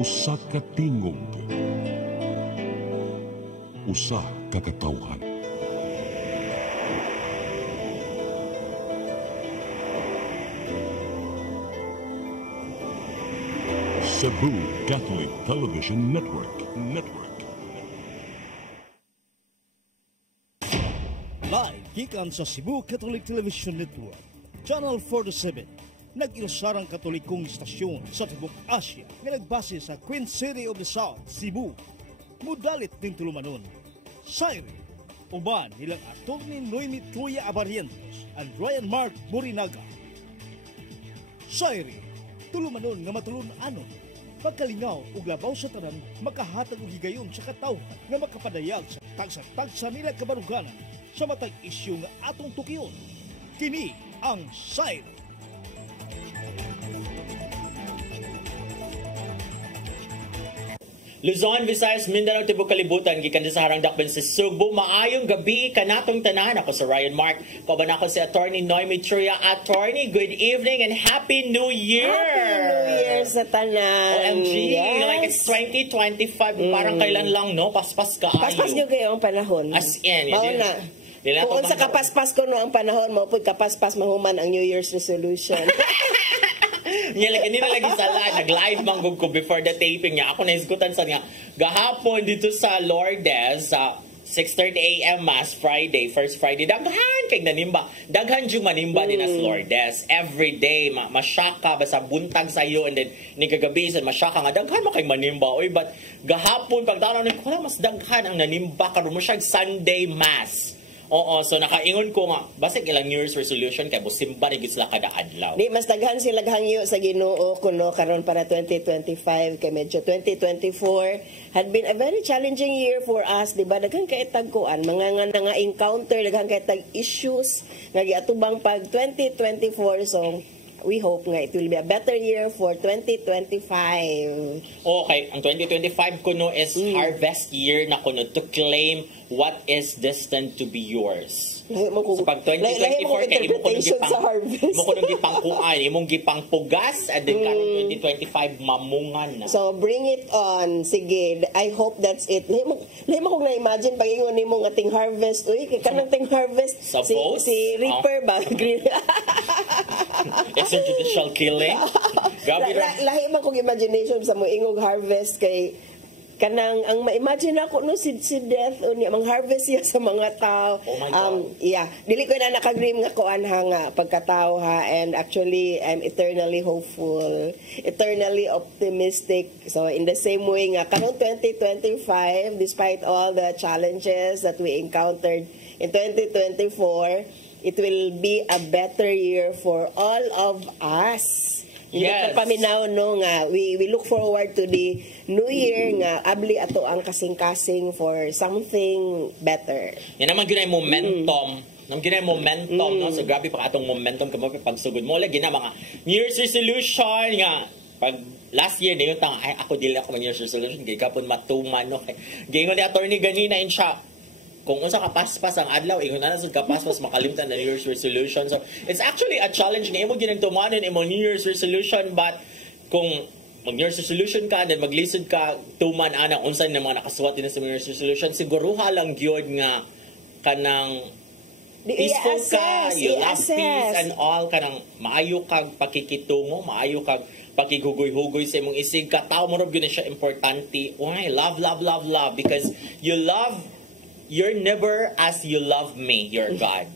Usa ka tingog, usa ka katawhan. Cebu Catholic Television Network. Live gikan sa Cebu Catholic Television Network, Channel 47, nag-ilusarang katolikong istasyon sa Tibok Asia nga nagbase sa Queen City of the South, Cebu. Mudalit ng tulumanon, Siren, uban nilang Atty. Noemi Truya Abarientos and Ryan Mark Borinaga. Siren, tulumanon nga matulun-anon, pagkalingaw ug labaw sa tanan, makahatag og higayon sa katawhan nga makapadayag sa tagsa-tagsa nila kabaruganan sa matag isyu nga atong tukiyon. Kini ang Siren. Luzon, Visayas, Mindanao, Tibok Kalibutan, gikan sa harang dakben sa Subo. Maayong gabi kanatong tanan. Ako sa Ryan Mark. Kauban ako si Atty. Noemi Truya. Attorney, good evening and Happy New Year! Happy New Year sa tanan. OMG, yes. like it's 2025. Parang kailan lang, no? Paspas ka. Paspas nyo kayo ang panahon. As in. Na. Kung sa kapaspas ko no ang panahon mo, pud kapaspas mahuman ang New Year's resolution. Hindi na lagi sala. Nag-live manggog ko before the taping niya. Ako naisgutan sa nga. Gahapon dito sa Lourdes, sa 6:30 a.m. Mass Friday, first Friday. Daghan kay nanimba. Daghan yung manimba din as Lourdes. Every day, masyaka, basta buntag sa'yo, and then nigagabi, masyaka nga, daghan mo kay manimba. Oy, but gahapon, pagtanaw ko na, mas daghan ang nanimba. Karoon mo siya Sunday Mass. Oo, so nakaingon ko nga, basig ilang New Year's resolution kay busimba rin sila kada adlaw. Di, mas daghan sila hangyo sa Ginoo kuno karon para 2025 kay medyo 2024 had been a very challenging year for us, di ba? Daghan kay tagkuan, mga nga encounter, daghan kay tag issues nga giatubang pag 2024, so we hope nga it will be a better year for 2025. Okay, ang 2025 kuno is harvest year na kuno to claim what is destined to be yours. So pag 2024 kay imo kuno gipangkuan, imong gipangpugas, and then karon 2025 mamungan na. So bring it on. Sige, I hope that's it. Lahi mo kung na-imagine pag ingon nimo nga ting harvest, uy, kay kanang ting harvest si Reaper ba? Extrajudicial killing. Lahi man kong imagination sa mo ingog harvest kay kanang ang ma-imagine ako no si death o niya mang harvest siya sa mga tao. Oh my God. Yeah, dili ko na nakagrim nga kuan nga pagkatao ha, and actually I'm eternally hopeful, eternally optimistic. So in the same way nga karong 2025, despite all the challenges that we encountered in 2024, it will be a better year for all of us. Yes. Paminaw no nga we look forward to the new year nga abli ato ang kasing-kasing for something better. Yan naman gyud ay momentum. No, so grabe pa atong momentum kamo pagsugod mo lagi na mga New Year's resolution nga pag last year na yung ay ako dili ako New Year's resolution kay kapon matuman no. Gingon ni attorney ganina in siya. Kung unsa kapaspas ang adlaw, ingon na sud kapaspas makalimtan na New Year's resolution. So, it's actually a challenge nga imo ginang tumanon imo New Year's resolution, but kung mag-New Year's resolution ka, then maglisod ka, tuman ana unsa na mga nakasuwat din sa New Year's resolution, siguruha lang gyud nga kanang peaceful ka, you love peace and all, kanang maayo kag pakikitungo, maayo kag pakigugoy-hugoy sa imong isig ka, tao mo gyud na siya importante. Why? Love, because you love your neighbor as you love me, your God.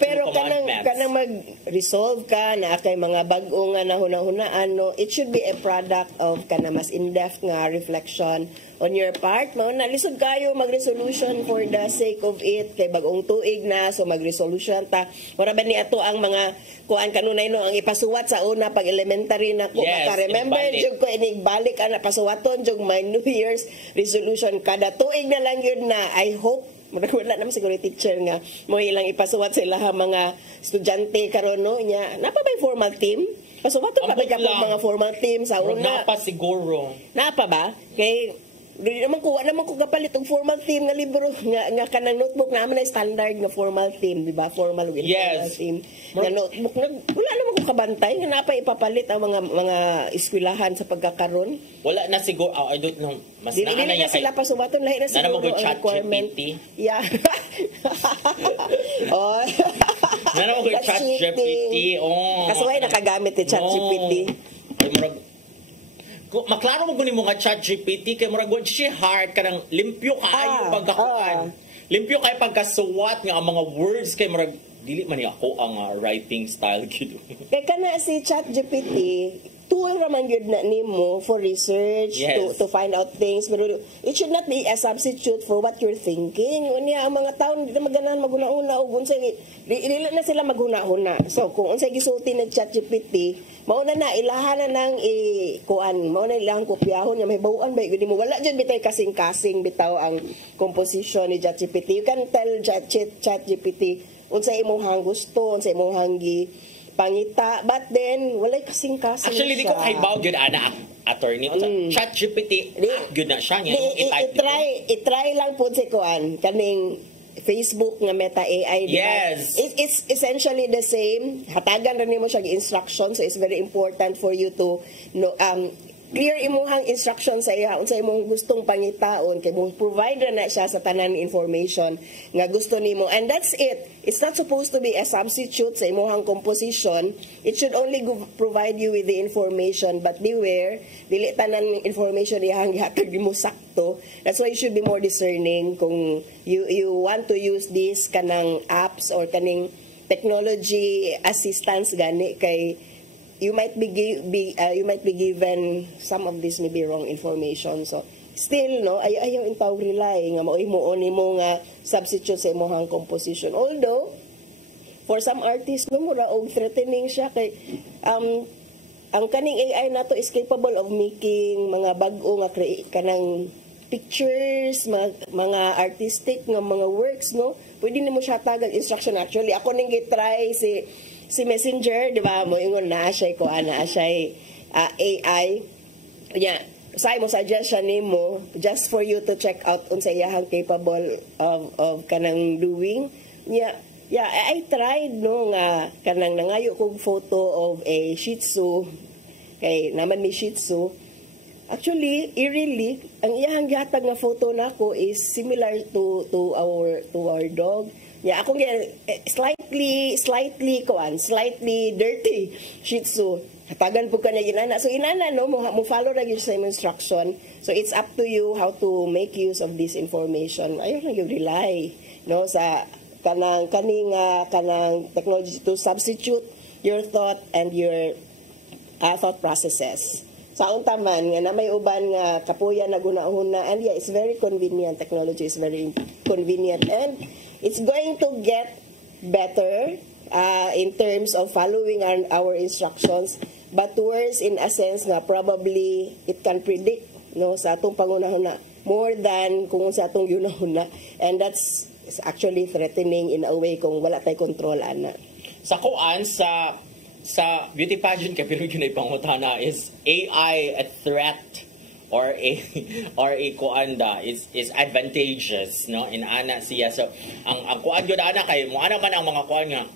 Pero kanang mag-resolve ka na kay mga bag-o nga nahuna-hunaan, no, it should be a product of kana mas in-depth nga reflection on your part. No? Nalisod kayo mag-resolution for the sake of it. Kay bagong tuig na, so mag-resolution ta. Wala ba ni ato ang mga kuan kanunay no, ang ipasuwat sa una pag elementary na ko. Yes, remember jud ko inigbalik ana pasuwaton jud my New Year's resolution kada tuig na lang yun na. I hope wala naman siguro teacher nga mo ilang ipasuwat sila mga estudyante karon no nya napa ba formal team pasuwaton pa mga formal team sa una napa siguro napa ba kay Di naman ko kapalit og formal theme nga libro nga kanang notebook na na standard nga formal theme, di ba? Formal with formal theme. Nga notebook wala naman ko kabantay nga napay ipapalit ang mga eskwelahan sa pagkakaron. Wala na siguro, I don't know. Mas Dili na sila pasubaton, lahi na siguro ang requirement. Yeah. Oh. Nana mo ko ChatGPT. Oh. Kasuway nakagamit ni ChatGPT. Ay murag maklaro mo guni mo nga ChatGPT kay murag wad siya hard kanang limpyo kaayo pagkakuan. Limpyo kay pagkasuwat nga ang mga words kay murag dili man ni ako ang writing style gid. Kay kana si ChatGPT tool raman gyud na nimo for research, to find out things, pero it should not be a substitute for what you're thinking. Unya ang mga tawo di maganahan maghuna-huna og unsay dili na sila maghuna-huna. So kung unsay gisulti ng ChatGPT, mao na ilahan na nang kuan, mao na ilang kopyahon nga mahibaw-an ba gyud mo. Wala jud bitay kasing-kasing bitaw ang composition ni ChatGPT. You can tell ChatGPT unsay imong gusto, unsay imong pangita, but then walay kasing-kasing. Actually di ko kaibaw gyud ana attorney ChatGPT gyud na siya nga i-try lang pud si kuan kaning Facebook nga Meta AI. Yes. It's essentially the same. Hatagan rin mo siya instructions, so it's very important for you to know clear imuhang instruction sa iya unsa imong gustong pangitaon kay mo provide na siya sa tanan information nga gusto nimo, and that's it. It's not supposed to be a substitute sa imuhang composition. It should only provide you with the information, but beware, dili tanan information iyang gihatag mo sakto. That's why you should be more discerning kung you want to use this kanang apps or kaning technology assistance gani kay you might be given some of this may be wrong information. So still no ayaw intawag rely nga maoy mo nga substitute sa imong composition. Although for some artists no mura og threatening siya kay ang kaning AI nato is capable of making mga bag-o nga kanang pictures, mga artistic nga mga works, no. Pwede nimo siya tagal instruction. Actually ako ning gitry si Messenger, di ba, mo ingon na siya ko AI. Yeah, say mo suggestion nimo just for you to check out unsa iyang capable of kanang doing. Yeah, I tried no nga kanang nangayo kog photo of a Shih Tzu. Kay naman mi Shih Tzu. Actually, eerily, ang iyang gihatag nga photo nako is similar to our dog. Yeah, akong slightly dirty Shih Tzu. Hatagan po ka na inana. So inana no, mo follow ra gyud sa instruction. So it's up to you how to make use of this information. Ayaw na gyud rely no sa kanang technology to substitute your thought and your thought processes. Sa unta man nga na may uban nga kapuya na guna-huna, and yeah, it's very convenient. Technology is very convenient, and it's going to get better in terms of following our instructions, but worse in a sense nga probably it can predict no sa atong pangunahuna more than kung sa atong yunahuna, and that's actually threatening in a way kung wala tay control ana. Sa kuan sa beauty pageant kay pero yun ay pangutana is AI a threat or a kuanda is advantageous no in ana siya. So ang kuan gyud ana kay mo ana man ang mga kuan nga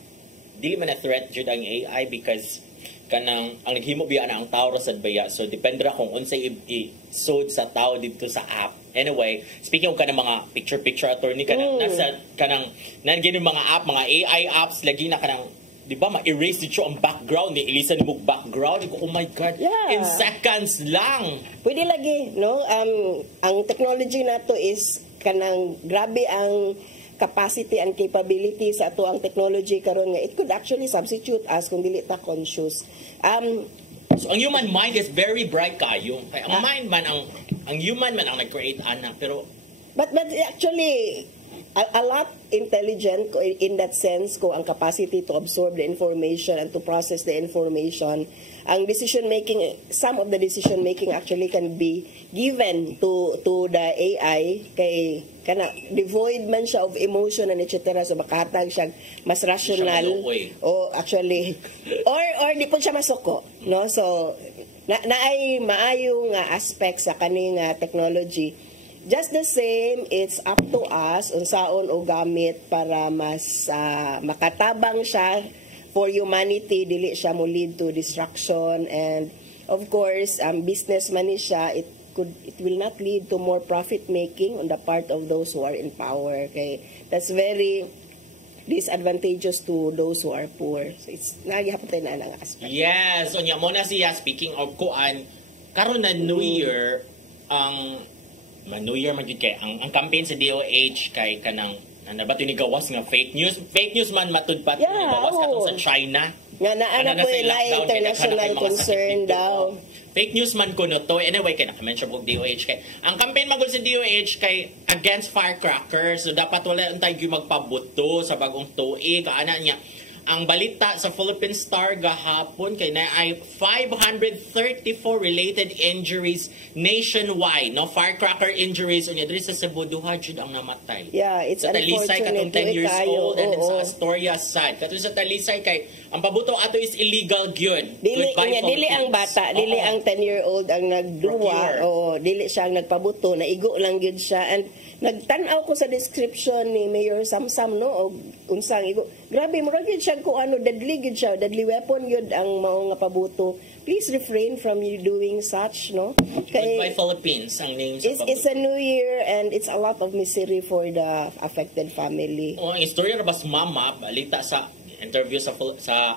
dili man a threat jud ang AI because kanang ang naghimo biya ana ang tao ra sad baya, so depende ra kung unsay i-sod sa tao dito sa app. Anyway, speaking of kanang mga picture attorney kanang nasa kanang nanggini mga app, mga AI apps lagi na kanang di ba ma-erase dito ang background ni Elisa ni mo background ko, oh my god, in seconds lang pwede lagi no. Ang technology nato is kanang grabe ang capacity and capability sa ato ang technology karon nga it could actually substitute us kung dili ta conscious. So ang human mind is very bright kayo. Ang mind man ang human man ang nag-create anak, pero but actually a lot intelligent in that sense ko ang capacity to absorb the information and to process the information. Ang decision making, some of the decision making actually can be given to the AI kay kana devoid man siya of emotion and etc. So makatag siya mas rational o actually or di po siya masuko no. So naay maayo nga aspect sa kaning technology. Just the same, it's up to us unsaon o gamit para mas makatabang siya for humanity, dili siya mo lead to destruction. And of course, businessman ni siya, it will not lead to more profit making on the part of those who are in power. Okay, that's very disadvantageous to those who are poor. So it's nagihapon tayo na ang aspect. Yes, so mo na siya, speaking of kuan, karon na New Year, New Year man yun kay ang campaign sa DOH kay kanang nabato ni gawas nga fake news man matudpat ni gawas katong sa China nga naana po ila international concern daw. Fake news man ko no to. Anyway, kay naka-mention po DOH kay ang campaign magul sa DOH kay against firecrackers. So dapat wala untay gyud magpabuto sa bagong tuig. Ana niya ang balita sa Philippine Star gahapon kay na ay 534 related injuries nationwide. No firecracker injuries unya diri sa Cebu duha jud ang namatay. Yeah, it's sa Talisay katong 10 years old and then sa Astoria sad. Katong sa Talisay kay ang pabuto ato is illegal gyud. Dili ang bata, dili ang 10-year-old ang nagduwa o dili siya ang nagpabuto, naigo lang gyud siya. And nagtan-aw ko sa description ni Mayor Samsam no og unsang igo. Grabe mo gyud siya ko ano deadly gyud siya, deadly weapon gyud ang mao nga pabuto. Please refrain from you doing such, no? Goodbye Philippines ang name sa it's a new year and it's a lot of misery for the affected family. Oh, ang istorya ra bas mama balita sa interview sa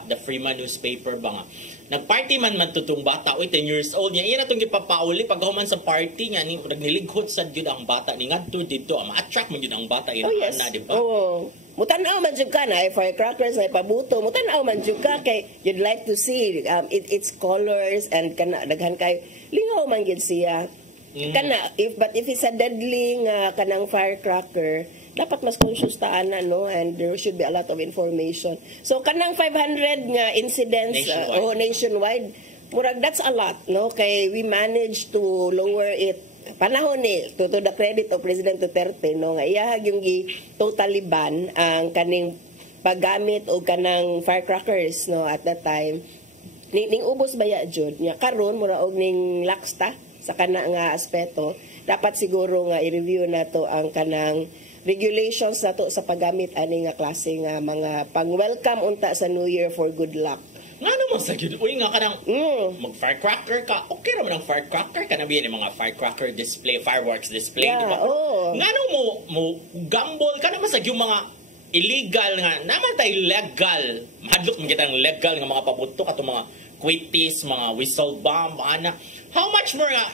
The Freeman newspaper ba nga. Nagparty man tutong bata, 10 years old niya. Iyan atong gipapauli pag human sa party niya ni nagnilighod sad gyud ang bata ni ngadto dito, ma-attract man gyud ang bata ina yes. na, di ba? Oh. Mutanaw man jud ka na firecrackers na pabuto. Mutanaw man jud ka kay you'd like to see its colors and kana daghan kay lingaw man gyud siya. Kana if it's a deadly nga kanang firecracker, dapat mas conscious ta ana no, and there should be a lot of information. So kanang 500 nga incidents nationwide, murag that's a lot no, kay we managed to lower it panahon ni to the credit of President Duterte no, nga iyahag yung totally ban ang kaning paggamit og kanang firecrackers no at that time. Ning ubos baya jud nya karon mura og ning laksta sa kana nga aspeto, dapat siguro nga i-review nato ang kanang regulations nato sa paggamit ani nga klase nga mga pang-welcome unta sa New Year for good luck. Nga naman sa gyud uy nga kanang mag-firecracker ka, okay ra man ang firecracker kana biyan yung mga firecracker display, fireworks display, yeah, diba? Nga nung mo gamble ka naman sa gyud mga illegal nga naman tay legal. Mahadlok man kita ang legal nga mga pabuto katong mga quitis, mga whistle bomb, ana. How much more nga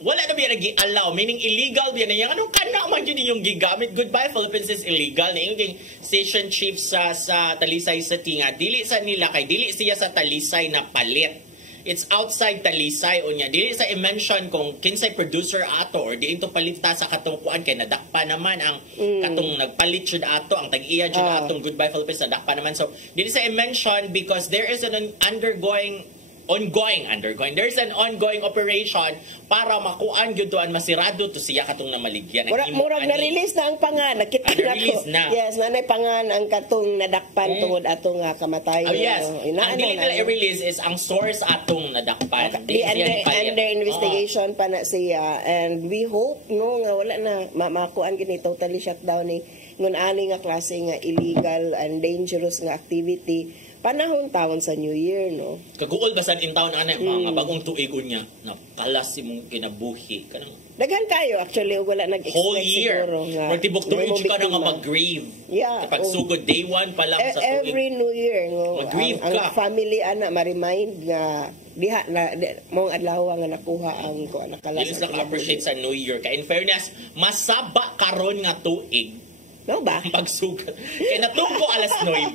wala na biya nag-allow, meaning illegal biya na yan. Anong kana man yun yung gigamit? Goodbye Philippines is illegal. Na yung station chief sa Talisay City nga, dili sa nila kay dili siya sa Talisay na palit. It's outside Talisay unya. Dili sa i-mention kung kinsay producer ato or di ito palita sa katungkuan kay nadakpa naman ang katong nagpalit jud ato, ang tag-iya jud atong Goodbye Philippines nadakpa naman. So dili sa i-mention because there is an ongoing there's an ongoing operation para makuan gyud tuan masirado to siya katong namaligyan. Murag na release na ang pangan, nakita na. Yes, nanay pangan ang katong nadakpan tungod atong kamatayon. Oh yes. Ang dili nila i-release is ang source atong nadakpan. Under investigation pa na siya, and we hope no nga wala na makuan gini totally shutdown ni ngun ani nga klase nga illegal and dangerous nga activity panahon taon sa New Year, no? Kaguol ba sa in town ana mga bagong tuigon niya na kalas imong kinabuhi kanang daghan kayo actually wala nag-expect whole year siguro nga magtibok tuig ka na nga mag-grieve. Yeah, kapag sugod day 1 pa lang sa tuig every New Year no, mag-grieve ang family ana ma-remind nga diha na mong adlaw nga nakuha ang ko anak kalas. Dilis lang appreciate sa New Year kay in fairness masaba karon nga tuig. No ba? Pagsugat. Kaya natug ko alas 9.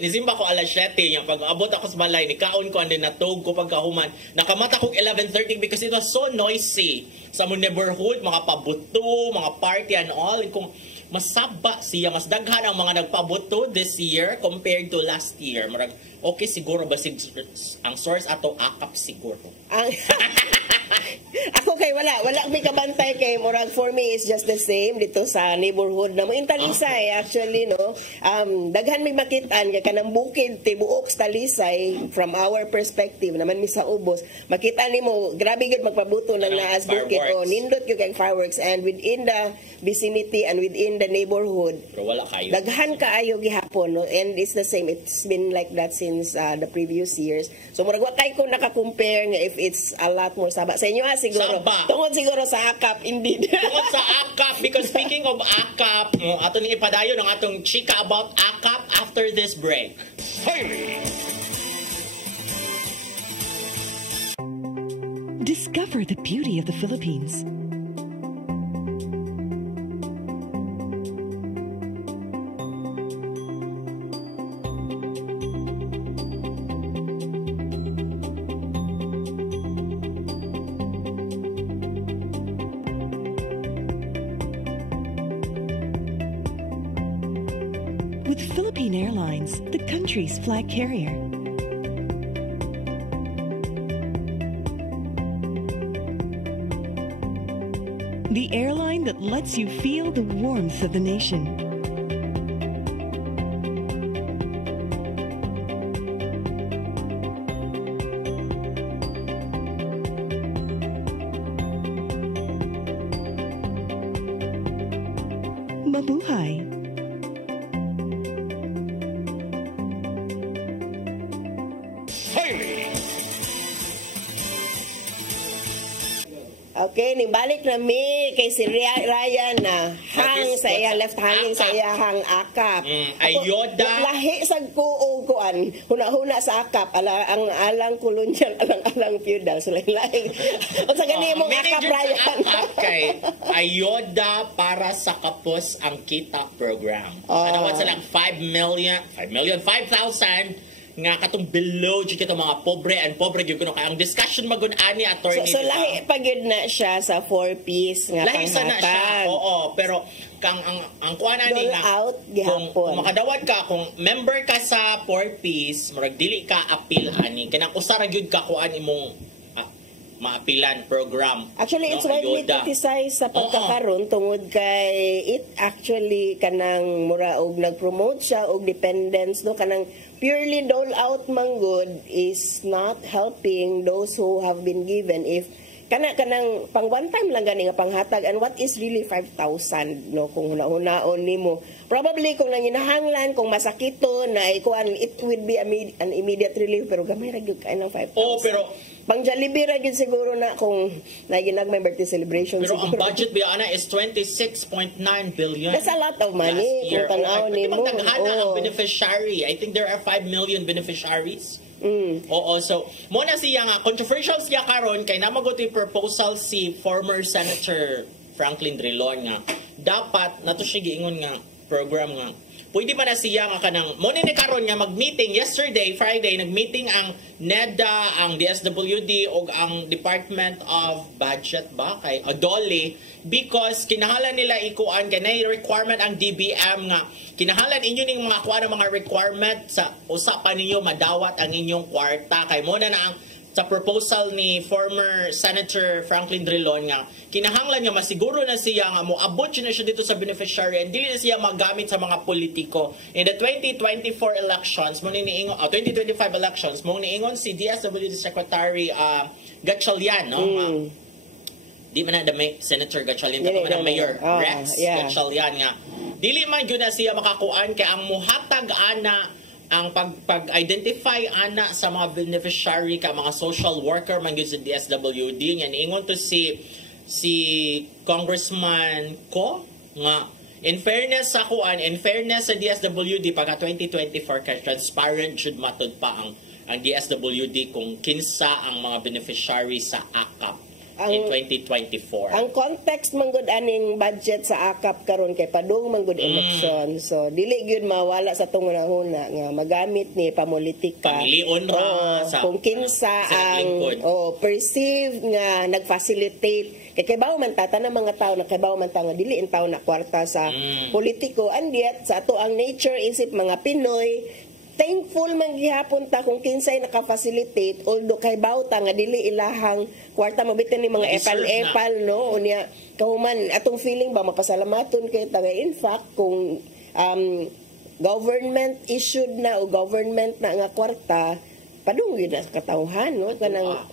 Nisimba ko alas 7. Yung pag-abot ako sa balay, nikaon ko and then natug ko pagkahuman. Nakamata ko 11:30 because it was so noisy. Sa mo neighborhood, mga pabuto, mga party and all. Kung masaba siya, mas daghan ang mga nagpabuto this year compared to last year. Marag, okay siguro ba ang source ato akap siguro. Ako kay wala may kabantay kay murag for me is just the same dito sa neighborhood na mo in Talisay actually no. Daghan may makitaan kay kanang bukid tibuok sa Talisay from our perspective naman mi sa ubos. Makita nimo grabe gid magpabuto ng naas bukid o nindot gyud kay fireworks and within the vicinity and within the neighborhood. Pero wala kayo. Daghan kaayo gihapon no and it's the same. It's been like that since the previous years. So murag wa kay ko naka-compare nga if it's a lot more saba. Sa inyo siguro. Saba. Tungod siguro sa AKAP indeed. Tungod sa AKAP because speaking of AKAP, ato ni ipadayon ang atong chika about AKAP after this break. Discover the beauty of the Philippines. With Philippine Airlines, the country's flag carrier. The airline that lets you feel the warmth of the nation. Mabuhay! Okay, nibalik na mi kay si Ryan na hang sa iya left hanging sa iya hang AKAP. Ayoda. Lahi sa kuog kuan. Huna-huna sa AKAP ang alang kolonyal alang feudal so lahi. O sa gani mo AKAP Ryan. AKAP kay ayoda para sa kapos ang kita program. Ano sa lang 5,000 nga katong below jud katong mga pobre and pobre gyud kuno kay ang discussion magun-ani attorney. So lahi pa gyud na siya sa 4-piece nga lahi sa na siya. Oo, pero kang ang kuana ni nga kung makadawat ka kung member ka sa 4-piece murag dili ka appeal ani kanang usara gyud ka kuan imong maapilan program. Actually, it's widely criticized sa pagkakaroon tungod kay it actually kanang mura og nag-promote siya og dependence no kanang purely dole out manggod is not helping those who have been given if kanang pang one time lang gani nga panghatag and what is really 5,000 no kung huna-hunaon nimo probably kung nanginahanglan kung masakito na ikuan it would be an immediate relief pero gamay ra gyud kay ng 5,000 pero pang Jollibee ra gyud siguro na kung naginagmay birthday celebration pero siguro. Ang budget biya ana is 26.9 billion. That's a lot of money kung tanaw nimo. Ang beneficiary. I think there are 5 million beneficiaries. Oo, so muna siya nga controversial siya karon kay namagot yung proposal si former Senator Franklin Drilon nga dapat nato siya giingon nga program nga pwede ba na siya nga kanang muna ni karon nga mag-meeting yesterday Friday nag-meeting ang NEDA, ang DSWD o ang Department of Budget ba kay Adole because kinahalan nila ikuan kay na requirement ang DBM nga kinahalan inyo ning mga kuan mga requirement sa usapan ninyo madawat ang inyong kwarta kay mo na ang sa proposal ni former Senator Franklin Drilon nga kinahanglan nga masiguro na siya nga moabot na siya dito sa beneficiary and dili na siya magamit sa mga politiko in the 2024 elections mo niingon 2025 elections mo niingon si DSWD Secretary Gatchalian no di man na Senator Gatchalian pero man Mayor Rex Gatchalian nga dili man gyud na siya makakuan kay ang muhatag ana ang pag-identify ana sa mga beneficiary ka mga social worker man gyud sa DSWD nga niingon to si Congressman Ko nga in fairness sa DSWD pagka 2024 ka transparent should matud pa ang DSWD kung kinsa ang mga beneficiary sa AKAP in 2024. Ang context manggod aning budget sa AKAP karon kay padung manggod election. So dili gyud mawala sa tunguna-huna nga magamit ni pamulitika. Pamilion ra sa kung kinsa ang perceive nga nag-facilitate kay kaybaw man ta tanang mga tao na kaybaw man ta nga dili in tawo na kwarta sa politiko and yet sa ato ang nature isip mga Pinoy thankful man gihapon ta kung kinsay naka-facilitate, although kay bawta nga dili ilahang kwarta mabitin ni mga Deserve epal-epal, no? Unya, kahuman, atong feeling ba, mapasalamaton kay ta nga. In fact, kung government issued na o government na nga kwarta, padung yun na katawhan, no? Kanang,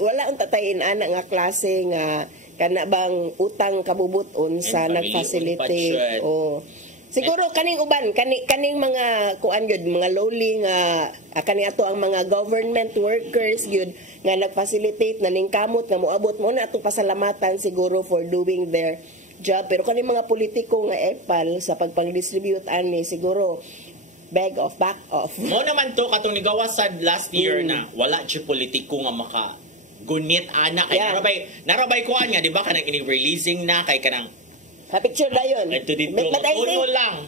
wala ang tatayin ana nga klase nga kana bang utang kabubuton sa nag-facilitate. O siguro kaning uban, kaning mga kuan gyud, mga lowly nga kani ato ang mga government workers gyud nga nag-facilitate na ningkamot nga moabot mo na atong pasalamatan siguro for doing their job. Pero kaning mga politiko nga epal sa pagpang-distribute ani siguro back off. Mo naman to katong nigawa sa last year na wala jud politiko nga maka gunit ana kay narabay kuan nga di ba kanang ini-releasing na kay kanang picture na yun.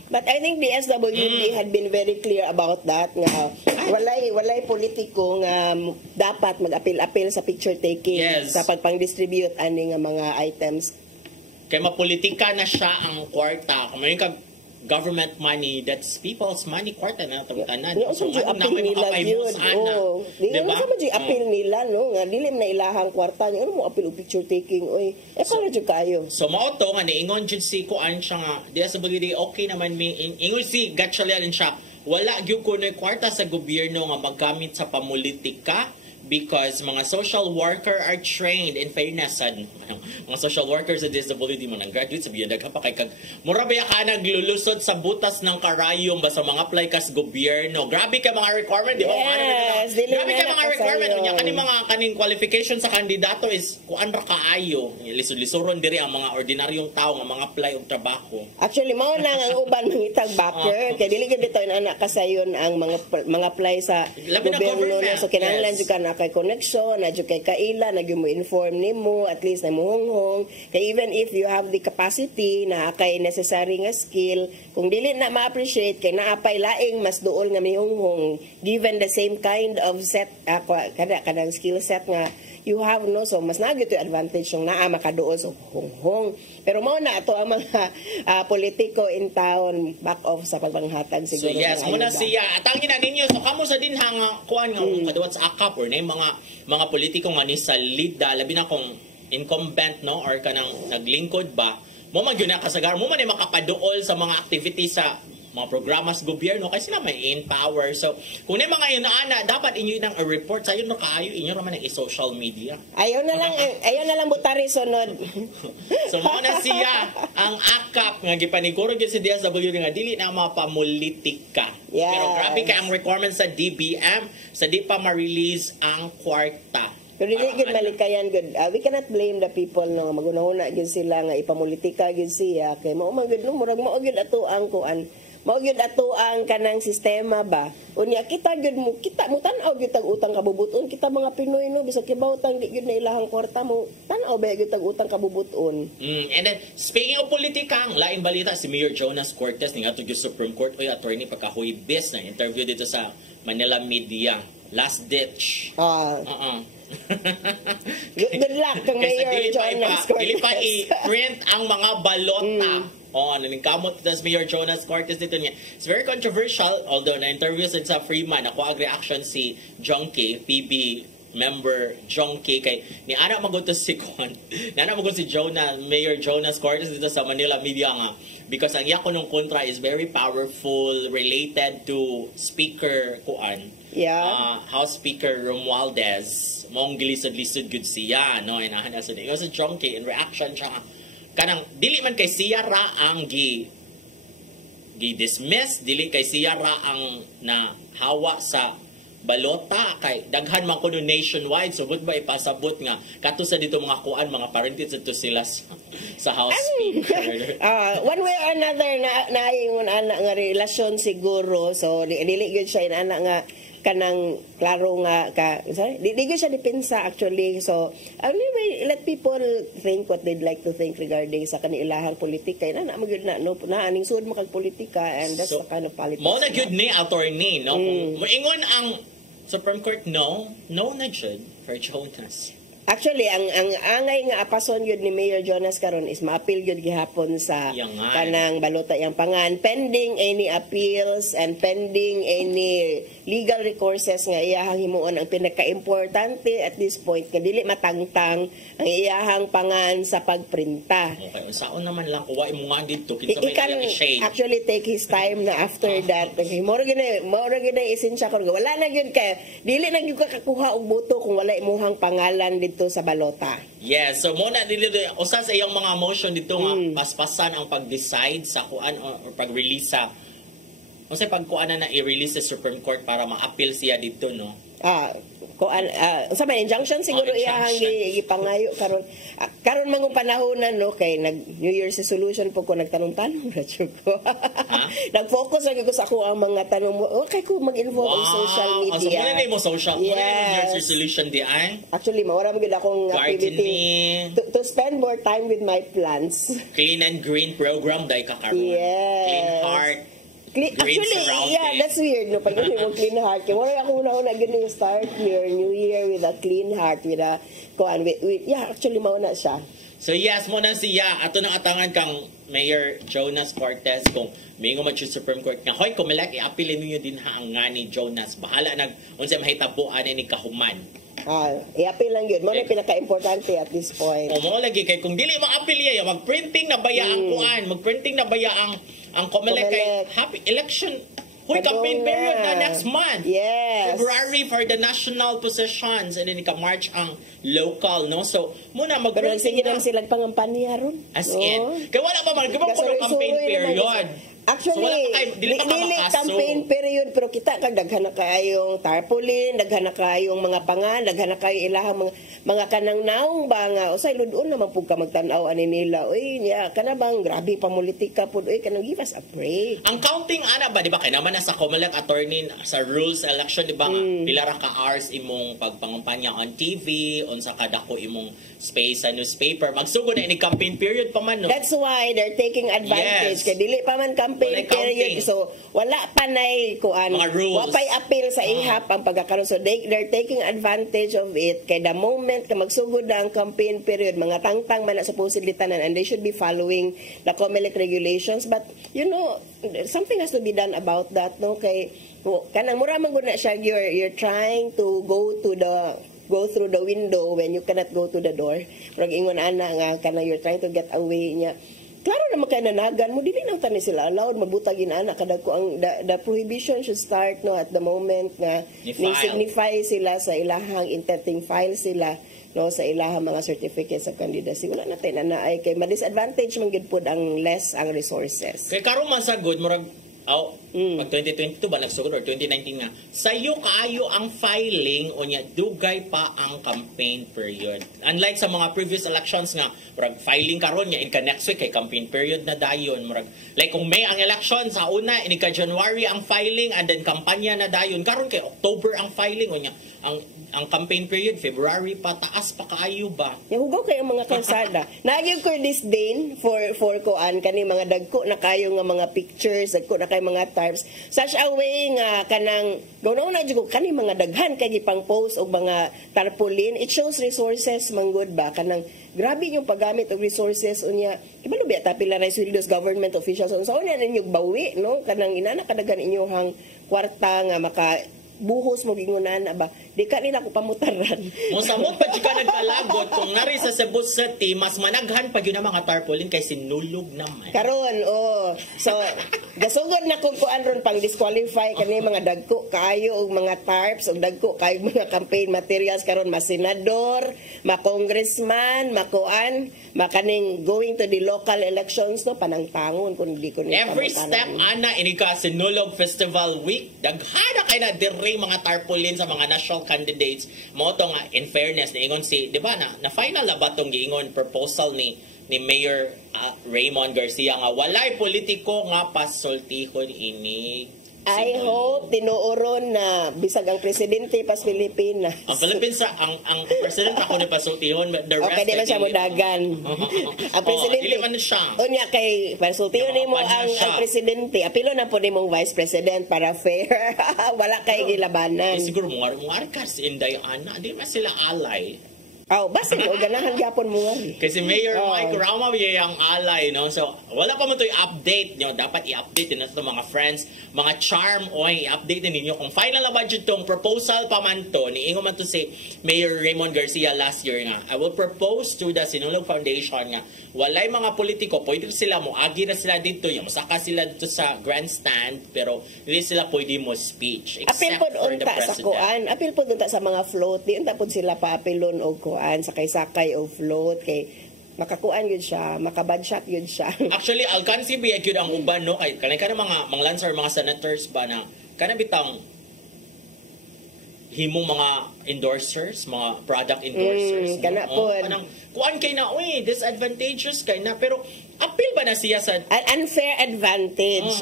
But I think the SWD had been very clear about that nga walay politiko nga dapat mag-apil-apil sa picture taking sa pagpang-distribute ani nga mga items. Kay mapolitika na siya ang kwarta. Kung may government money, that's people's money, kwarta na tanan. So ano na nila yun. Diba? Ano sa apil nila, no? Nga dili na ilahang kwarta niya. Ano mo apil o picture taking? Oy, para dyan kayo. So mao to nga niingon jud si kuan siya nga DSWD okay naman mi ingon si Gatchalian siya. Wala gyud ko na kwarta sa gobyerno nga maggamit sa pamulitika because mga social worker are trained in fairness sad mga social workers sa disability mo nang graduate sa biyanda ka pa kay kag mura ba ka naglulusod sa butas ng karayom ba sa mga apply kas gobyerno grabe ka mga requirement di ba grabe ka mga requirement unya kaning qualification sa kandidato is kuan ra kaayo lisod-lisoron diri ang mga ordinaryong tao nga mga apply og trabaho actually mao na ang uban mangitag backer kay dili gid bitaw anak kasayon ang mga apply sa gobyerno so kinahanglan jud ka na kay connection, na kay kaila, na mo inform nimo, at least na muhunghong. Kay even if you have the capacity na kay necessary nga skill, kung dili na ma-appreciate, kay naapay laing mas duol nga mihunghong, given the same kind of set, kadang skill set nga you have, no? So, mas nagito yung advantage yung naa makaduol sa hunghong. Pero mao na ito ang mga politiko in town back off sa pagbanghatag siguro. So yes, muna siya. At ang ina ninyo, so kamo sa din hanga kuan nga kaduwat sa akap or na mga politiko nga ni sa lead labi na kung incumbent no or kanang naglingkod ba mo man gyud na kasagar mo man ay makapaduol sa mga activities sa mga programa sa gobyerno kasi sila may in power. So kung na mga yun ana dapat inyo nang report sa yun no kaayo inyo ra man ang social media. Ayaw na lang butari sunod. So mo na siya ang akap nga gipaniguro gyud si DSWD nga dili na mapamulitika. Yes. Pero grabe ka ang requirements sa DBM sa di pa ma-release ang kwarta. Pero dili gid malikayan gud. We cannot blame the people no magunahuna gid sila nga ipamulitika gid siya kay mao man gud no murag mao gid ato ang kuan. Mao gyud ato ang kanang sistema ba. Unya kita mo tan-aw gyud tag utang kabubuton kita mga Pinoy no bisag kibaw tang di gyud na ilahang kwarta mo. Tan-aw ba gyud tag utang kabubuton. And then speaking of politika, ang laing balita si Mayor Jonas Cortez ning ato gyud Supreme Court oy attorney pagkahuybes na interview dito sa Manila Media. Last ditch. Good luck kang Mayor Jonas Cortez. Dili pa i-print ang mga balota. Naningkamot tas Mayor Jonas Cortez dito niya. It's very controversial, although na-interview sa Freeman, ako ang reaction si Jonky, PB member Jonky, kay ni anak magutos si Juan. Ni anak magutos si Mayor Jonas Cortez dito sa Manila Media nga. Because ang yako nung kontra is very powerful, related to Speaker Juan. Yeah. House Speaker Romualdez. Mong gilisod-lisod good siya, no? Inahan na sa niyo. Sa Jonky, in reaction siya, kanang dili man kay siya ra ang gi-dismiss, dili kay siya ra ang nahawa sa balota kay daghan man kuno nationwide so but ba ipasabot nga kato sa dito mga kuan mga parented to sila sa House Speaker. One way or another na ingon ana nga relasyon siguro so dili gyud siya ana nga kanang klaro nga di gyud siya depensa actually so anyway let people think what they'd like to think regarding sa kanilahang politika na magyud na no na aning sud mo kag politika and that's the kind of politics. Mo na gyud ni attorney no moingon ang Supreme Court no na jud for Jonas. Actually, ang angay nga apason yun ni Mayor Jonas karon is ma-appeal yun gihapon sa Yangan. kanang balota yang pangan, pending any appeals and pending any legal recourses nga iyahang himuon. Ang pinaka-importante at this point nga dili matangtang ang iyahang pangan sa pagprinta. Okay, unsaon naman lang kuha mo nga dito He kinsa may can iya shade. actually take his time na after that. Moro gina isensya ko. Wala na gyud kay dili na gyud ka kakuha og boto kung wala imuhang pangalan dito sa balota. Yes, so muna dili usa sa iyang mga motion dito nga paspasan ang pag-decide sa kuan or pag-release sa unsay pagkuan na i-release sa Supreme Court para ma-appeal siya dito, no? Sa may injunction siguro iyahang gipangayo karon mangong panahonan no kay nag New Year's resolution po ko nagtanong-tanong ra jud ko. Nag-focus ra ko sa ako ang mga tanong mo. Okay ko mag-involve in social media. So muna mo social media New Year's Yes. resolution di ay Actually, maura gyud akong activity gardening, to spend more time with my plants. clean and green program dai ka karon. Yes. Clean heart. Green Actually, surrounding. yeah, that's weird. No? Pag yun mo clean heart. Kaya wala ako una-una yun yung start your new year with a clean heart, with a, yeah, actually mauna siya. So yes, muna siya. Ato nang atangan kang Mayor Jonas Cortez kung may nga Supreme Court nga, hoy, kumalak, i-apilin niyo din ha ang nga ni Jonas. Bahala unsay mahitabuan ni kahuman. I-appeal lang yun. Muna pinaka-importante at this point. O mo lagi kay kung dili ma-appeal ya, mag-printing na baya ang kuan, mag-printing na baya ang Comelec kay happy election. Hoy, campaign period na next month. Yes. February for the national positions and then ika-March ang local, no? So, muna Pero mag-printing sige na. lang silang pangampanya ron. As no? in. Kaya wala pa man, kaya po ng campaign period. Actually, So, wala pa kayo, dili pa dili makaso. campaign period, pero kita kag daghan na kayong tarpaulin, daghan na kayong mga pangan, daghan na kayo ilahang mga kanang naong ba nga usay ludon naman pug ka magtan-aw ani nila. Uy, niya kana bang grabe pamulitika pud. Uy, kanang give us a break. Ang counting ana ba, di ba, kaya naman nasa Comelec attorney sa rules election, di ba, pila ra ka hours imong pagpangumpanya on TV, unsa ka dako imong space sa newspaper. Magsugod na ini campaign period pa man, no? That's why they're taking advantage. Yes. Kay dili pa man campaign Walay period. counting. So, wala pa nay kuan. Mga rules. Wa pa'y appeal sa ihap ang pagkakaroon. So, they're taking advantage of it. Kay the moment na magsugod na ang campaign period, mga tangtang man na supposedly tanan, and they should be following the Comelec regulations. But, you know, something has to be done about that, no? Kay, kanang mura man gud na siya, you're trying to go through the window when you cannot go to the door. Pero ingon ana nga kana you're trying to get away niya. Klaro naman kay nanagan mo dili na tani sila allowed mabutagin ana kada ko ang the prohibition should start no at the moment nga Ni-file. signify sila sa ilahang intending file sila no sa ilahang mga certificates of candidacy. Wala na tay naay kay ma-disadvantage man gid pud ang less ang resources. Kay karon man sagod murag pag 2022 ba nagsugod or 2019 nga sayo kaayo ang filing o nya dugay pa ang campaign period, unlike sa mga previous elections nga murag filing karon nya in ka next week kay campaign period na dayon murag like kung May ang election sa una in ka January ang filing and then kampanya na dayon karon kay October ang filing o nya ang campaign period February pa taas pa kaayo ba. Yahugaw kayo mga kalsada. Nagyog ko disdain for kuan kani mga dagko na kayo nga mga pictures, dagko na kayo mga tarps. Such a way nga kanang gawon na jud ko kani mga daghan kay gipang post og mga tarpaulin. It shows resources manggod ba kanang grabe yung paggamit og resources unya. Ibalo ba ta pila ra sweldos government officials unsa unya ninyo bawi no kanang inana kadaghan inyohang kwarta nga maka buhos mo gingunan ba di ka nila ko pamutaran mo samot pa ka nagkalagot kung nari sa Cebu City mas managhan pa gyud ang mga tarpaulin kay sinulog naman karon so gasugod na kung kuan ron pang disqualify kani mga dagko kaayo og mga tarps og dagko kaayo mga campaign materials karon mas senador congressman makuan makaning going to the local elections no panangtangon kun di ko ni every step ana ini ka sinulog festival week daghana kay na dire mga tarpaulin sa mga national candidates mo to nga in fairness niingon si di ba na final na ba tong giingon proposal ni Mayor Raymond Garcia nga walay politiko nga pasultihon ini. I hope tinuoron na bisag ang presidente pas Pilipinas. Ang Philippines ang president ako ni pasultihon the rest okay, di man siya modagan. Ang presidente. Dili man siya. Unya kay pasultihon nimo ang presidente. Apilo na po nimo vice president para fair. Wala kay gilabanan. Siguro mo arkas Inday ana di man sila alay. Basin o ganahan gyapon mo nga. Kasi Mayor Mike Rama ang alay, no? So, wala pa mo ito i-update nyo. Dapat i-update din ito mga friends, mga charm, i-update din ninyo. Kung final na budget tong proposal pa man to, niingo man to si Mayor Raymond Garcia last year nga, I will propose to the Sinulog Foundation nga, walay mga politiko, pwede sila mo, agi na sila dito, yung masaka sila dito sa grandstand, pero hindi sila pwede mo speech. Apil po doon ta sa kuan, apil po doon ta sa mga float, di unta po sila paapilon o kuan, sakay-sakay o float, kay makakuan yun siya, makabadshot yun siya. Actually, alkansi biyag yun ang uban, no? Kaya mga lancer, mga senators ba na, kana bitang himong mga endorsers, mga product endorsers. Kana po. Kuan kay na, disadvantageous kay na, pero appeal ba na siya sa... An unfair advantage.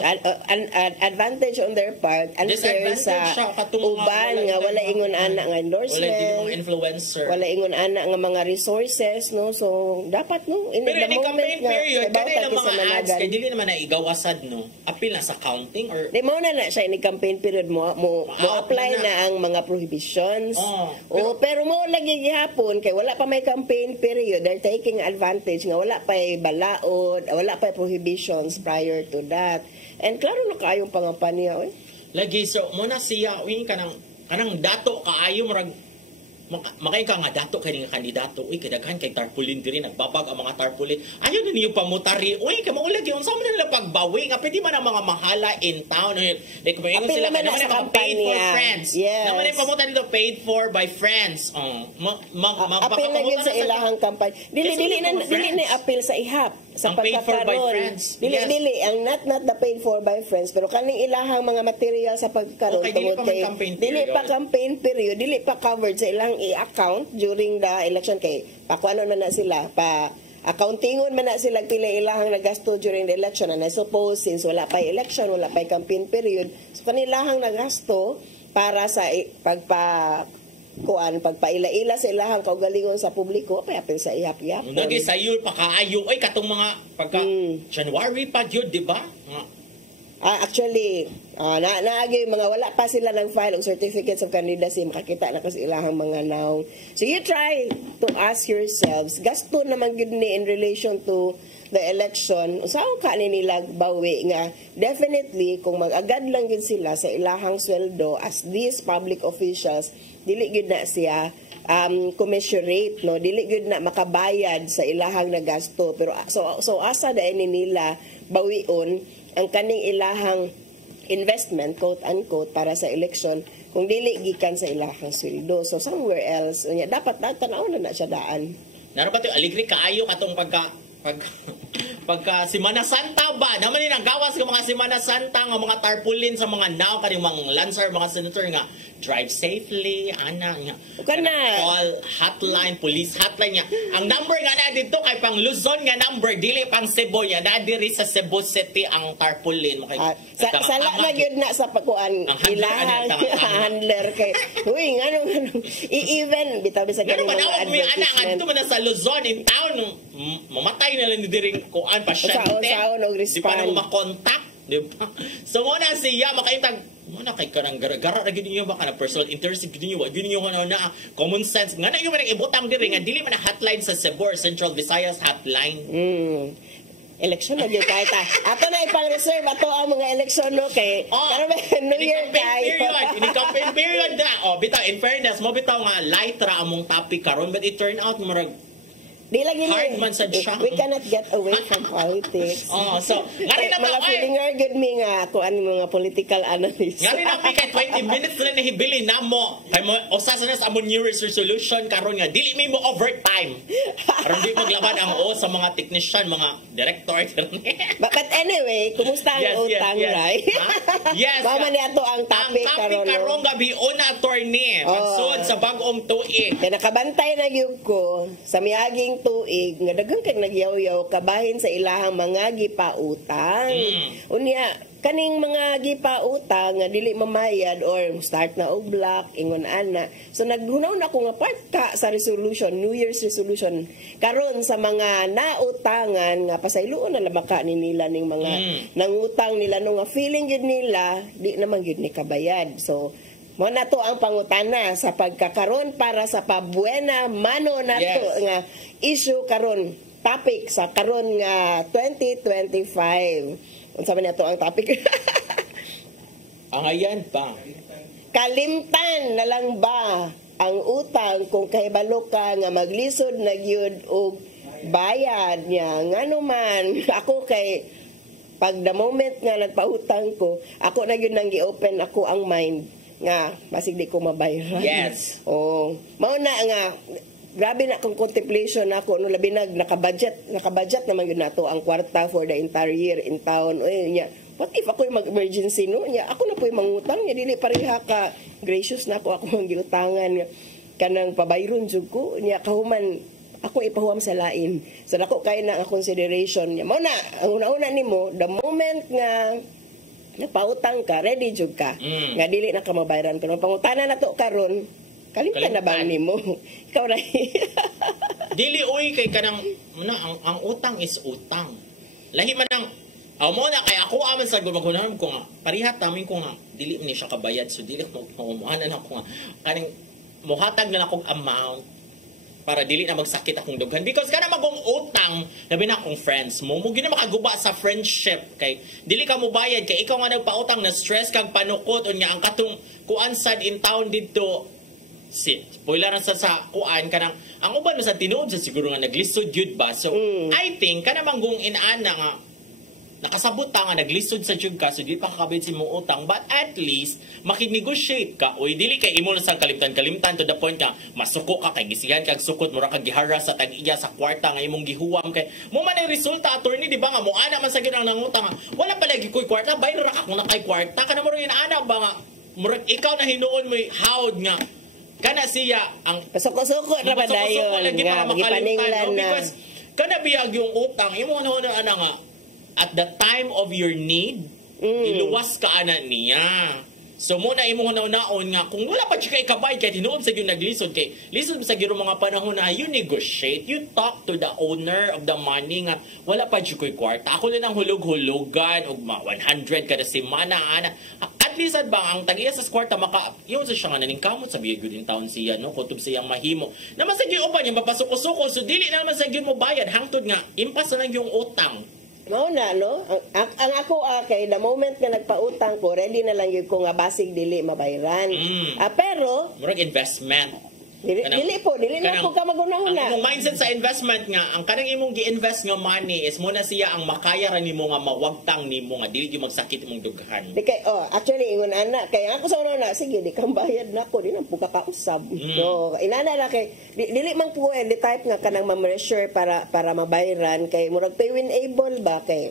Advantage on their part. Unfair sa uban nga wala ingon ana nga endorsement. Wala din mga influencer. Wala ingon ana nga mga resources, no? So, dapat, no? Pero in the campaign period, kanay ng mga ads, kaya dili naman na igawasad, no? Appeal na sa counting or... Di mo na siya in the campaign period mo apply na ang mga prohibitions. Pero mo lagi gihapon, kay wala pa may campaign period, they're taking advantage nga wala pa balaod, wala pa prohibitions prior to that. And klaro na kaayong pangampanya, Lagi, so, muna siya, kanang dato kaayo, makay ka nga dato kay nga kandidato, kadaghan kay tarpaulin diri, nagbabag ang mga tarpaulin. Ayaw na niyo pamutari, kay maulag yun, saan mo na nila pagbawi, nga pwede man ang mga mahala in town. Like, maingon sila, naman yung mga paid for friends. Yes. Naman yung pamutan dito, paid for by friends. Apil na yun sa ilahang kampanya. Dili na apil sa ihap. Sa pagkakaroon. Dili, ang not the paid for by friends, pero kaning ilahang mga material sa pagkakaroon. Dili pa campaign period, dili pa covered sa ilang i-account during the election, kay pakuano na sila, accountingon man na sila pila ilahang nagasto during the election, and I suppose since wala pa election, wala pa campaign period, so kanilahang nagasto para sa pagpaila-ila sa ilahang kaugalingon sa publiko, apil sa ihap-ihap. Nagi sayo pa kaayo, katong mga pagka January pa yun, di ba? Actually, naagi mga wala pa sila ng file og certificates of candidacy, makakita na kasi ilahang mga noun. So you try to ask yourselves, gasto naman gyud ni in relation to the election, saan ka nila bawi nga definitely kung mag-agad lang gyud sila sa ilahang sweldo as these public officials, dili gyud na siya commiserate, no, dili gyud na makabayad sa ilahang nagasto. Pero so asa dai nila bawion ang kaning ilahang investment, quote unquote, para sa election kung dili gikan sa ilahang sweldo. So somewhere else dapat tanaw na siya daan. Naro pa to aligri kaayo katong pagka Semana Santa ba naman ni gawas ng mga Semana Santa nga mga tarpaulin sa mga now kaning mga lancer, mga senator nga drive safely ana nga call hotline, police hotline nga ang number nga na dito kay pang Luzon nga number, dili pang Cebu ya na diri sa Cebu City ang tarpaulin sala na gyud na sa pakuan ilahang handler kay ngano even bitaw sa kanang mga advertisement ana nga dito sa Luzon in town mamatay na lang diri kuan pasyente. Saon og respond. Di pa na makontak, di ba? So muna siya makaintag muna kay kanang gara-gara na gid niyo ba kana personal interest gid niyo na common sense nga na yung man ibutang diri nga dili man na hotline sa Cebu Central Visayas hotline. Election na yun kahit ato na ipang-reserve ato ang mga election no kay New Year kay in campaign period na bitaw in fairness mo bitaw nga light ra among topic karon but it turn out marag di lagi hard man sa we cannot get away from politics. So ngani na mga feelinger good me nga ako ani mga political analyst. Ngani na kay 20 minutes na nahibili namo kay mo usa sa among New Year's resolution karon nga dili mi mo overtime. Aron di maglaban ang sa mga technician, mga director. But anyway, kumusta ang utang, right? Yes. Mama ni ato ang topic karon. Ang topic karon gabi una attorney. Magsud sa bag-ong tuig. Kaya nakabantay na gyud ko sa miaging tuig nga daghang kay nagyaw-yaw kabahin sa ilahang mga gipautang. Unya kaning mga gipautang nga dili mamayad or start na og block ingon ana. So naghunaw na ko nga part ka sa resolution, New Year's resolution karon sa mga nautangan nga pasayloon na lamaka ni nila ning mga nangutang nila no nga feeling gid nila di naman gid ni kabayad. So Mo na to ang pangutana sa pagkakaroon para sa pabuena mano na to Yes. nga issue karon, topic sa karon nga 2025. Unsa man nato ang topic? Ang ayan pa. Kalimtan na lang ba ang utang kung kahibalo ka nga maglisod na gyud og bayad niya ngano man ako kay pag the moment nga nagpautang ko, ako na gyud nang gi-open ako ang mind nga basig di ko mabayaran. Yes. Oh, mao na nga grabe na akong contemplation ako no labi nakabudget naman yun nato ang kwarta for the entire year in town. Oy nya, what if ako mag-emergency no? Nya ako na po'y mangutang nya dili pareha ka gracious na ako ang giutangan kanang pabayron jud ko nya kahuman ako ipahuam sa lain. So nako kay na ang consideration nya. Mao na ang una-una nimo the moment nga napautang ka, ready jud ka. Nga dili na ka mabayaran kuno pangutana na to karon. Kalimtan na ba nimo? Ikaw ra. Dili oy kay kanang ang utang is utang. Lahi man ang mo na kay ako aman sa gumagunahan ko nga pariha tamin ko nga dili ni siya kabayad so dili ko maumuhanan ako nga kaning mohatag na akong amount para dili na magsakit akong dughan because kana magong utang labi na akong friends mo gina makaguba sa friendship kay dili ka mo bayad kay ikaw nga nagpautang na stress kag panukot unya ang katong kuan sad in town didto spoiler na sa kuan kanang ang uban mo sa tinuod sa siguro nga naglisod yun ba so I think kana manggong inana nga nakasabot ta nga naglisod sa jud ka so di pa kakabit si mong utang but at least makinegotiate ka o dili kay imo na sa kalimtan to the point nga masuko ka kay gisihan kag sukot mura kag giharas sa tag-iya sa kwarta nga imong gihuwam kay mo man ay resulta attorney di ba nga mo ana man sa gyud ang nangutang nga wala pala gi koy kwarta bayro ra ka kung nakay kwarta kana mo rin ana ba nga murag ikaw na hinuon mo hawd nga kana siya ang Pasok-suko ra ba dayon nga gipaninglan na because kana biyag yung utang imo na ana nga at the time of your need iluwas ka ana niya so mo na imo naon nga kung wala pa siya kay kabay kay tinuod sa gyud naglisod kay lisod sa gyud mga panahon na you negotiate you talk to the owner of the money nga wala pa siya koy kwarta ako lang ang hulog-hulugan og 100 kada semana ana at least ba ang tagiya sa kwarta maka yun sa siya nga naningkamot sa biyag in town siya no kutob siyang mahimo naman sa gyud uban yung mapasuko-suko so dili na naman sa gyud mo bayad hangtod nga impas na lang yung utang. Mao na no ang ako kay the moment nga nagpautang ko ready na lang gyud ko nga basig dili mabayaran pero murag investment dili na ko ka magunahuna ang mindset sa investment nga ang kanang imong gi-invest nga money is mo na siya ang makaya ra nimo nga mawagtang nimo nga dili gyud magsakit imong dughan di kay actually ingon ana kay ako sa una sige di kang bayad nako di na po kakausab so inana na kay dili man po the type nga kanang ma-measure para mabayaran kay murag pay when able ba kay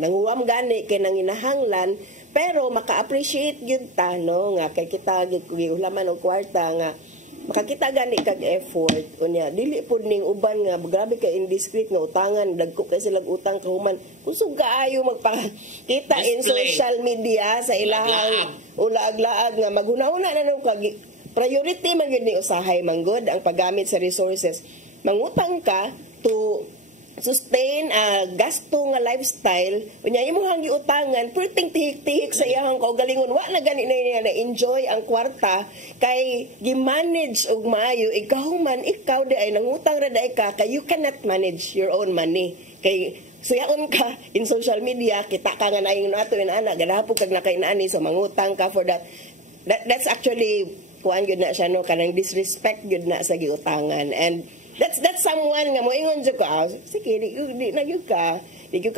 nanguwam gani kay nanginahanglan pero maka-appreciate gyud ta no nga kay kita giulaman og kwarta nga makakita gani kag effort unya dili pud ning uban nga grabe ka indiscreet nga utangan dagko kay silang utang kahuman kusog kaayo magpakita in social media sa ilahang ulaag-laag nga maghuna-una na nung kag priority man gyud ni usahay manggod ang paggamit sa resources mangutang ka to sustain gasto nga lifestyle unya imong giutangan perting tihik-tihik sa iyang kaugalingon wa na gani na enjoy ang kwarta kay gi-manage og maayo ikaw di ay nangutang ra dai ka kay you cannot manage your own money kay suyaon ka in social media kita ka nga naing nato ana ganapo kag nakainani so mangutang ka for that's actually kuan gyud na siya no kanang disrespect gyud na sa giutangan and that's someone nga moingon jud ko sige di na gyud ka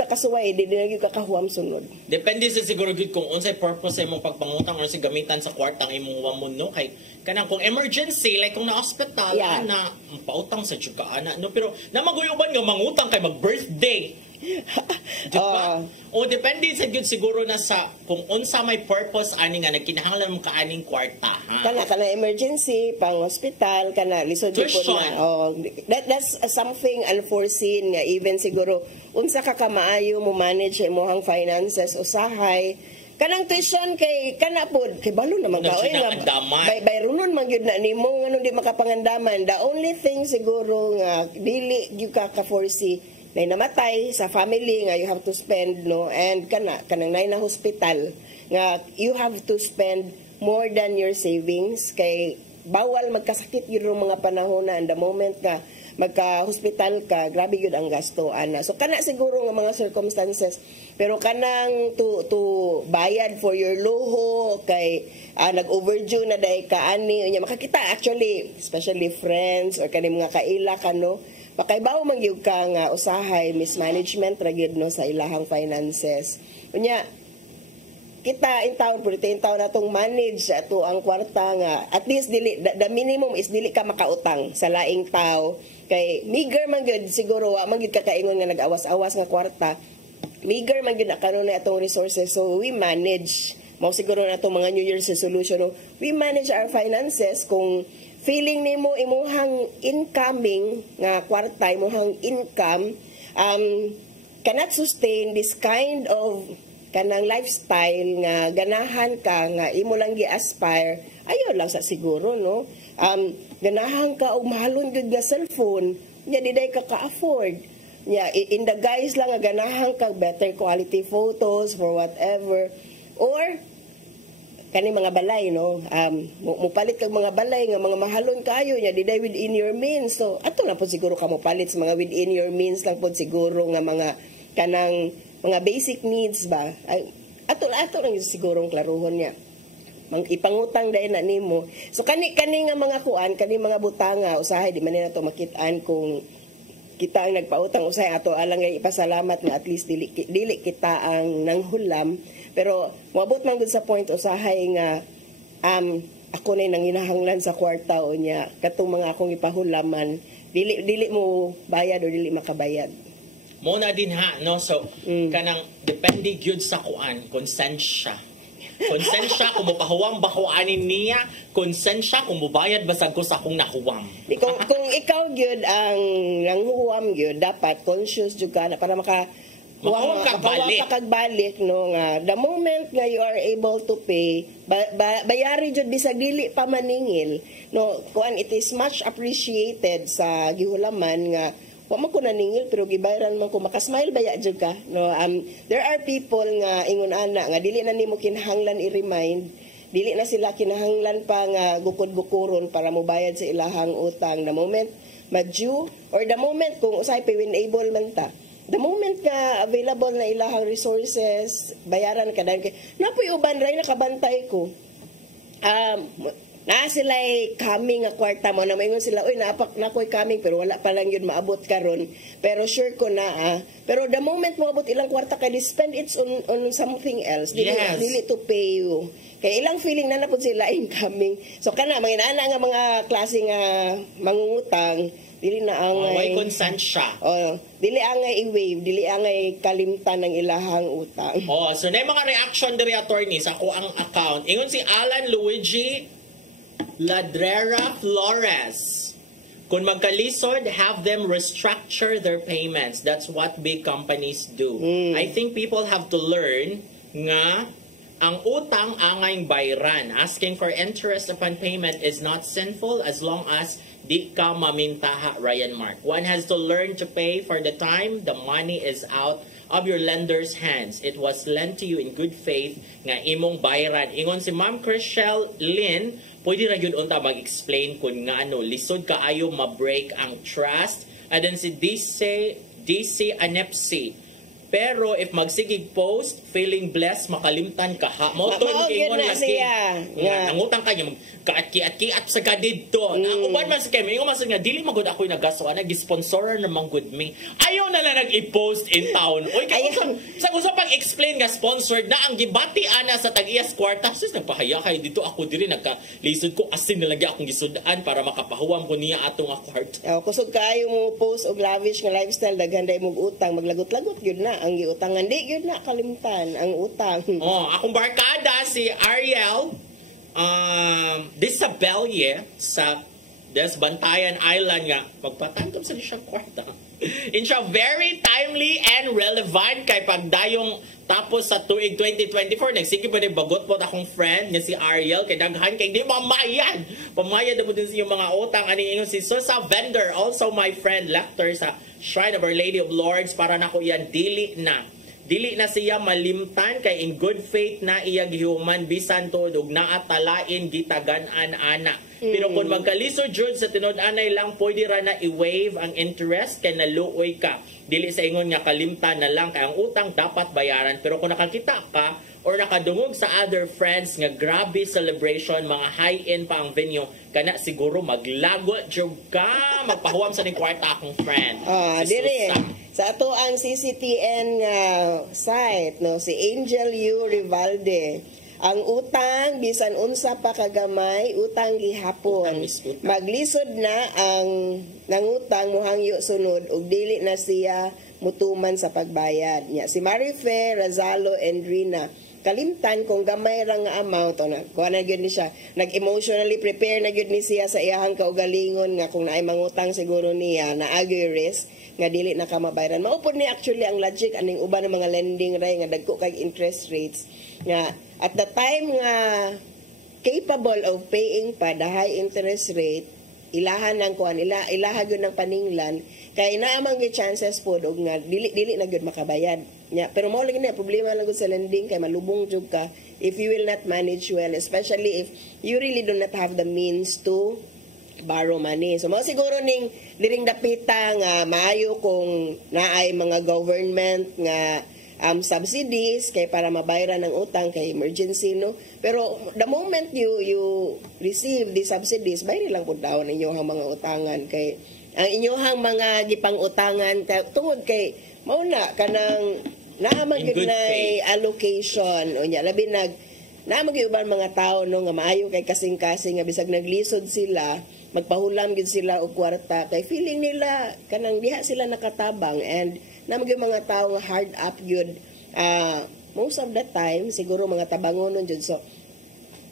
kasuway di na gyud ka kahuam sunod depende sa siguro gyud kung unsay purpose sa imong pagpangutang or sa gamitan sa kwartang imong wamon no kay kanang kung emergency like kung na hospital ana pautang sa jud ka ana no pero namaguyoban nga mangutang kay mag birthday diba? O depende sa gyud siguro na sa kung unsa may purpose ani nga nagkinahanglan mo kaaning kwarta ha kana emergency pang hospital kana lisod jud na that's something unforeseen nga even siguro unsa ka kamaayo mo manage imong finances usahay kanang tuition kay kana pod kay balo naman ka bay runon man gyud na nimo ngano di makapangandaman the only thing siguro nga dili gyud ka foresee na namatay sa family nga you have to spend no and kanang nay na hospital nga you have to spend more than your savings. Kay bawal magkasakit yun yung mga panahon na, and the moment ka magka-hospital ka, grabe yun ang gasto, ana. So, kana siguro nga mga circumstances, pero kanang to bayad for your luho, kay nag-overdue na dahil ka, ani, makakita actually, especially friends, or kaning mga kaila ka, no, makaibaw mangyug ka nga usahay, mismanagement, ragid, no, sa ilahang finances. Unya, kita in town na itong manage ato ang kwarta nga, at least the minimum is dili ka makautang sa laing tao, kay meager man gyud siguro wa man gyud kakaingon nga nag-awas-awas nga kwarta, meager man gyud na kanon na atong resources, so we manage mo siguro na itong mga New Year's resolution, no? We manage our finances. Kung feeling nimo imuhang incoming nga kwarta, imuhang income cannot sustain this kind of kanang lifestyle nga ganahan ka nga imo lang gi-aspire, ayo lang sa siguro, no, ganahan ka og mahalon gud nga cellphone nya diday ka ka-afford nya, in the guys lang nga ganahan ka better quality photos for whatever, or kani mga balay, no, mupalit kag mga balay nga mga mahalon kayo nya diday within your means. So ato na po siguro ka mupalit sa mga within your means lang po siguro nga mga kanang mga basic needs ba, ay ato lang sigurong klaruhon niya, ipangutang dahil na nimo. So kani nga mga kuan, kani mga butanga usahay di man na to makitaan kung kita ang nagpautang, usahay ato alang nga ipasalamat nga at least dili kita ang nanghulam, pero moabot man gud sa point usahay nga ako na nanginahanglan sa kwarta o niya katong mga akong ipahulaman, dili mo bayad o dili makabayad. Muna din ha, no? So, kanang depende gyud sa kuan, konsensya. Konsensya kung mupahuwam ba kuanin niya, konsensya kung mubayad basag ko sa akong nahuwam. Kung ikaw gyud ang nanghuwam gyud, dapat conscious jud ka na para makahuwam kagbalik, no, nga the moment nga you are able to pay, bayari jud bisag dili pa maningil, no, kuan, it is much appreciated sa gihulaman nga wa man ko naningil pero gibayaran man ko, makasmile baya jud ka, no. There are people nga ingon ana nga dili na nimo kinahanglan i-remind, dili na sila kinahanglan pa nga gukod-gukuron para mobayad sa ilahang utang. The moment ma-due or the moment kung usay pay when able man ta, the moment nga available na ilahang resources, bayaran ka dahil napoy uban ray nakabantay ko, na sila'y coming nga kwarta mo na maingon sila, oy naapak na ko'y coming pero wala pa lang yun maabot karon, pero sure ko na pero the moment mo abot ilang kwarta kay spend it on something else, dili to pay you, kay ilang feeling na napod sila incoming. So kana mga inaana nga mga klase nga mangungutang, dili na angay konsensya, dili angay i-waive, dili angay kalimtan ng ilahang utang. So na mga reaction diri attorney sa ako ang account, ingon si Alan Luigi Ladrera Flores, kung magkalisod, have them restructure their payments. That's what big companies do. I think people have to learn nga ang utang angay bayran. Asking for interest upon payment is not sinful as long as di ka mamintaha, Ryan Mark. One has to learn to pay for the time the money is out of your lender's hands. It was lent to you in good faith nga imong bayran. Ingon si Ma'am Chriselle Lynn, pwede ra yun unta mag-explain kung nga ano, lisod ka ayo ma-break ang trust. Adan si DC Anepsi. Pero if magsigig post, feeling blessed, makalimtan ka ha. Mauton kingon lagi. Nangutang ka niya, kaat-kiat sa kadid to. Ang uban man sa kemi, ingon man sa nga, dili magod ako'y nagaso, nag-sponsorer naman good me. Ayaw na lang nag-i-post in town. Uy, sa pang explain nga sponsored na ang gibati ana sa tag-iyas kwarta. Sis, nagpahaya kayo dito ako diri, nagka-lisod ko, asin na lagi akong gisudaan para makapahuwam ko niya atong kwarta. Kusog kayo mo post og lavish nga lifestyle, daghanday mong utang, maglagot-lagot yun na. Ang giutangan, di yun na kalimtan ang utang. Akong barkada si Ariel Disabelye sa Bantayan Island nga magpatangkap sa siyang kwarta. In siya very timely and relevant kay pagdayong tapos sa tuig 2024 nagsige pa ni bagot po akong friend nga si Ariel kay daghan kay di pamayad mo din sa yung mga utang ani ingon si Susa Vendor, also my friend lector sa Shrine of Our Lady of Lords, para nako yan dili na dili na siya malimtan kay in good faith na iya gihuman bisan tuod og naatalain gitagan-an ana. Pero kung magkalisod jud sa tinud-anay lang, pwede ra na i-waive ang interest kay naluoy ka. Dili sa ingon nga kalimtan na lang kay ang utang dapat bayaran. Pero kung nakakita ka or nakadungog sa other friends nga grabe celebration, mga high-end pa ang venue, kana siguro maglago jud ka, magpahuwam sa ning kwarta akong friend. Dire. Sa ato ang CCTN site, no, si Angel U. Rivalde, ang utang bisan unsa pa kagamay utang gihapon, maglisod na ang nangutang muhangyo sunod ug dili na siya mutuman sa pagbayad niya. Si Marife Razalo and Rina, kalimtan kung gamay ra nga amount o na kuha na gyud ni siya, nag-emotionally prepare na gyud ni siya sa iyahang kaugalingon nga kung naay mangutang siguro niya na agi risk nga dili na ka mabayaran. Maupod ni actually ang logic aning uban ng mga lending ray nga dagko kay interest rates nga at the time nga capable of paying pa the high interest rate, ilahan ng kuan ilaha gyud ng paninglan kay naa man gyud chances pod og nga dili na gyud makabayad nya. Pero mao lagi na problema lang gyud sa lending kay malubong jud ka if you will not manage well, especially if you really do not have the means to borrow money. So mao siguro ning diring dapita nga maayo kung naay mga government nga subsidies kay para mabayaran ng utang kay emergency, no. Pero the moment you receive the subsidies, bayari lang pud daw ninyo ang mga utangan kay ang inyohang mga gipang-utangan tungod kay mao na kanang naamang gyud na allocation unya labi naamang gyud uban mga tao no nga maayo kay kasing-kasing nga bisag naglisod sila magpahulam gyud sila og kwarta kay feeling nila kanang diha sila nakatabang, and naamang gyud mga tao nga hard up gyud most of the time siguro mga tabangonon jud. So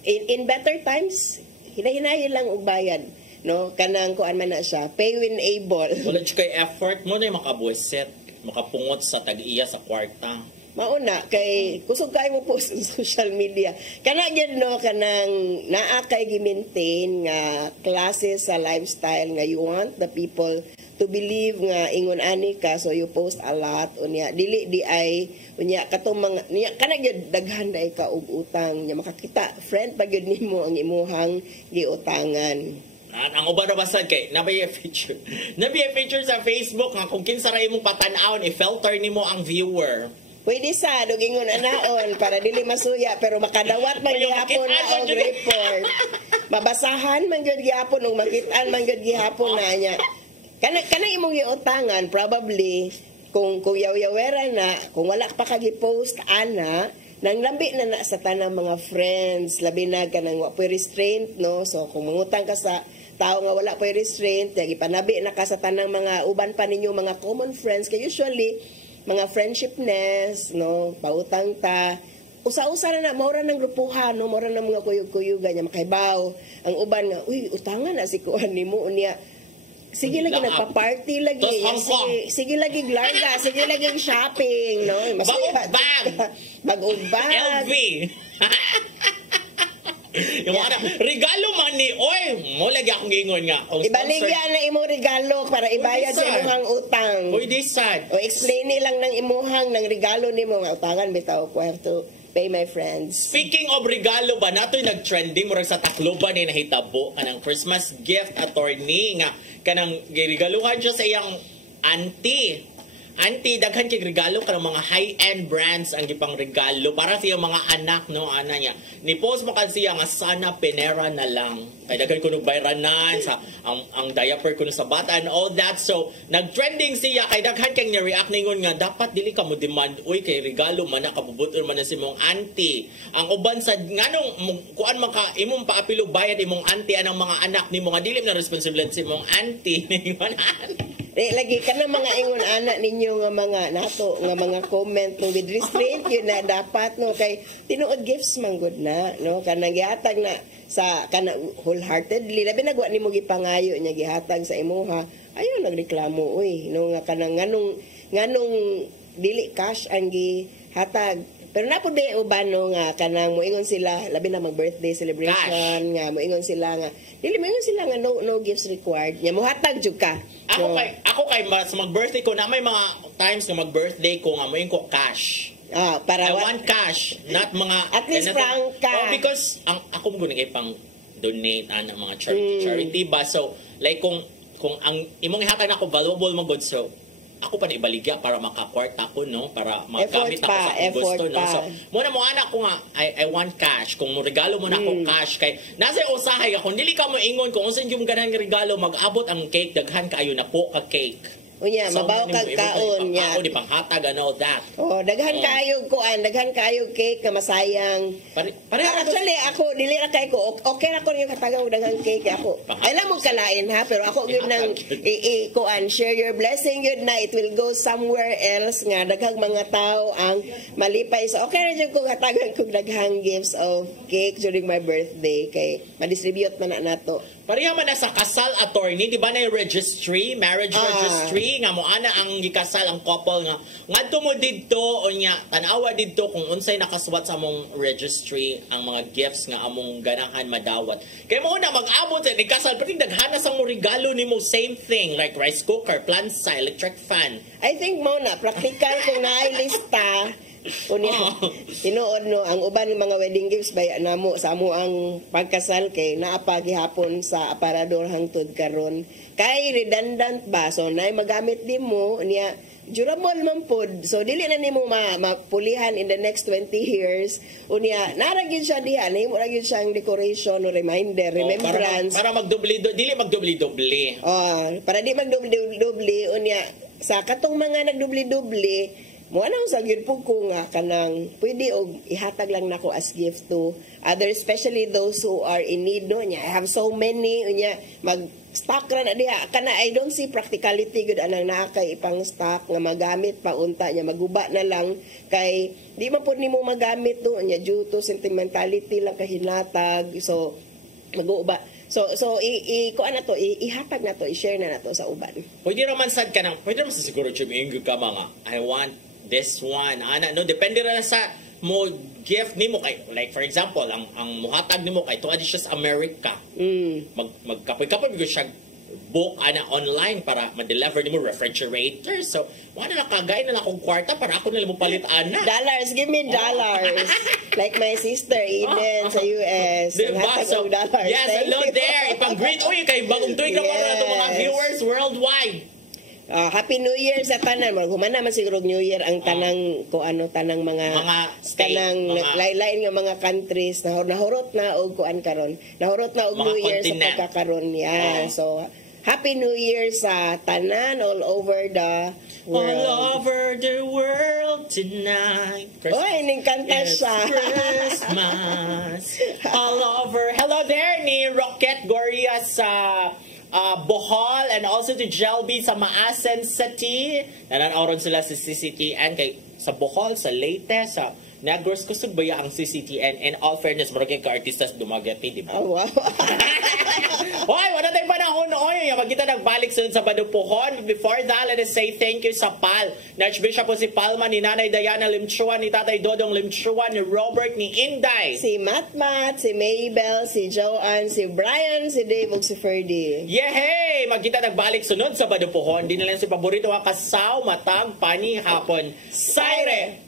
in better times hinahinayon lang og bayad, no, kanang kuan man na siya pay when able. Wala jud kay effort mo na makabuset makapungot sa tag-iya sa kwarta. Mauna kay kusog kay mo post sa social media kana gyud, no, kanang naa kay gi-maintain nga klase sa lifestyle nga you want the people to believe nga ingon ani ka, so you post a lot unya dili di ay unya katong mga niya kana gyud daghan dai ka og utang nya makakita friend pa gyud nimo ang imuhang giutangan. Ang uban na basad kay nabay feature sa Facebook nga kung kinsa ra imong patan-awon i-filter nimo ang viewer. Pwede sa dugingon anaon para dili masuya pero makadawat man gihapon na og report. Mabasahan man gyud gihapon ug makit-an man gyud gihapon na nya. Kana imong giutangan probably kung yaw-yawera na kung wala pa ka gi-post ana nang lambi na sa tanang mga friends labi na kanang wa pa restraint, no. So kung mangutang ka sa tao nga wala pa restraint yagi panabi na ka sa tanang mga uban pa ninyo mga common friends kay usually mga friendshipness, no, pautang ta usa-usa na maura ng grupuhan, no, maura ng mga kuyog-kuyugan nya makaibaw ang uban nga uy utangan na si kuan nimo unya sige lagi nagpa-party lagi sige lagi glarga sige lagi shopping, no, bag-og bag LV yung regalo man ni oy mo lagi akong gingon nga ibaligyan na imo regalo para ibayad sa imong utang. Pwede sad o explain nilang ng imuhang ng regalo nimo nga utangan bitaw ko have to pay my friends. Speaking of regalo ba natoy nag-trending murag sa Tacloban ni nahitabo kanang Christmas gift attorney nga kanang giregaluhan siya sa iyang auntie daghan kay regalo kanang mga high-end brands ang gipang regalo para sa iyang mga anak, no, ana niya. Ni post mo siya nga sana penera na lang. Kay daghan kuno bayranan sa ang diaper kuno sa bata and all that. So nag-trending siya kay daghan kay ni-react ningon nga dapat dili ka mo demand uy kay regalo man na kabubuton man na si mong auntie. Ang uban sa nganong kuan man ka imong paapilo bayad imong auntie anang mga anak nimo nga dili na responsibilidad si mong auntie. Lagi ka na mga ingon anak ninyo nga mga nato nga mga comment no with restraint yun na dapat, no, kay tinuod gifts man good na, no, kanang gihatag na sa kana wholeheartedly labi nagwa nimo gipangayo nya gihatag sa imuha ayo nagreklamo uy, no, nga kanang nganong dili cash ang gihatag Pero napod di uban no nga kanang moingon sila labi na mag birthday celebration nga moingon sila nga dili moingon sila nga no gifts required. Nya mohatag jud ka. Ako kay mas mag-birthday ko na may mga times nga mag-birthday ko nga moingon ko cash. Para I want cash, not mga at least frank ka. Oh, because ako mo guni kay pang donate ang mga charity ba. So like kung ang imong ihatag nako valuable mo good, so ako pa na ibaligya para makakwarta ko, no? Para magamit ako sa akong gusto, no? So, muna mo anak ko nga, I want cash. Kung mo regalo mo na ako cash, kay nasa usahay ako, dili ka mo ingon kung unsan yung ganang regalo, mag-abot ang cake, daghan kaayo na po ka cake. Unya, so, mabaw kag kaon niya. Di panghatag and all that. Daghan kaayo kuan, daghan kaayo cake nga masayang. Actually, ako dili ra kay ko okay ra ko yung katagang daghang cake ako. Alam mo kalain ha, pero ako gyud nang kuan share your blessing gyud na it will go somewhere else nga daghang mga tao ang malipay. So okay ra jud ko katagang kog daghang gifts of cake during my birthday kay ma-distribute man na nato. Pareha man na sa kasal attorney, di ba na yung registry, marriage registry, nga mo ana ang gikasal ang couple nga. Ngadto mo didto o nya tanawa didto kung unsay nakaswat sa among registry ang mga gifts nga among ganahan madawat. Kay mo na mag-abot sa ni kasal pati daghana sa mo regalo nimo same thing like rice cooker, plansa, electric fan. I think mo na practical kung naay lista. Unya, tinuod no ang uban ng mga wedding gifts baya namo sa amo ang pagkasal kay naa pa gihapon sa aparador hangtod karon kay redundant ba so nay magamit nimo niya durable man pod so dili na nimo mapulihan in the next 20 years unya nara gyud siya diha nimo ra gyud siyang decoration or reminder remembrance para dili magdubli-dubli para di magdubli-dubli unya sa katong mga nagdubli-dubli mo anong sagyud po ko nga kanang pwede og ihatag lang nako as gift to others, especially those who are in need no nya I have so many unya mag stock ra na diha kana I don't see practicality gud anang naa kay ipang stock nga magamit pa unta nya maguba na lang kay di man pud nimo magamit no nya due to sentimentality lang kahinatag so maguba so kuan na to ihatag na to i-share na nato sa uban. Pwede naman sad ka nang pwede naman siguro chiming ka mga I want this one no depende ra sa mo gift nimo kay like for example ang muhatag nimo kay tuwa di siya sa America magkapoy-kapoy bigo siya book online para ma-deliver nimo refrigerator so wala na kagay na akong kwarta para ako na mo palit dollars give me dollars like my sister Eden sa US diba? So, dollars yes hello there ipang greet kay bagong tuig na para to mga viewers worldwide. Happy New Year sa tanan. Humana man siguro New Year ang tanang tanang mga tanang lain nga mga countries nahurot na og kuan karon. Nahurot na og New Year sa pagkakaron niya. So Happy New Year sa tanan all over the world. All over the world tonight. Ning kanta siya. Christmas. All over. Hello there ni Rocket Goria sa Bohol and also to Jelby sa Maasen City. Nananawron sila sa CCTN kay sa Bohol, sa Leyte, sa Negros kusog baya ang CCTN and all fairness marami ka artistas dumagati, di ba? Oh, wow. Hoy, wala tayong panahon oy. Magkita nagbalik sunod sa Badupuhon. Before that, let us say thank you sa PAL. Na Archbishop po si Palma, ni Nanay Diana Limchuan, ni Tatay Dodong Limchuan, ni Robert, ni Inday. Si Matmat, si Maybell, si Joanne, si Brian, si Dave, ug si Ferdy. Yehey! Magkita nagbalik sunod sa Badupuhon. Di na lang si paborito nga kasaw, matag, pani, hapon. Saire!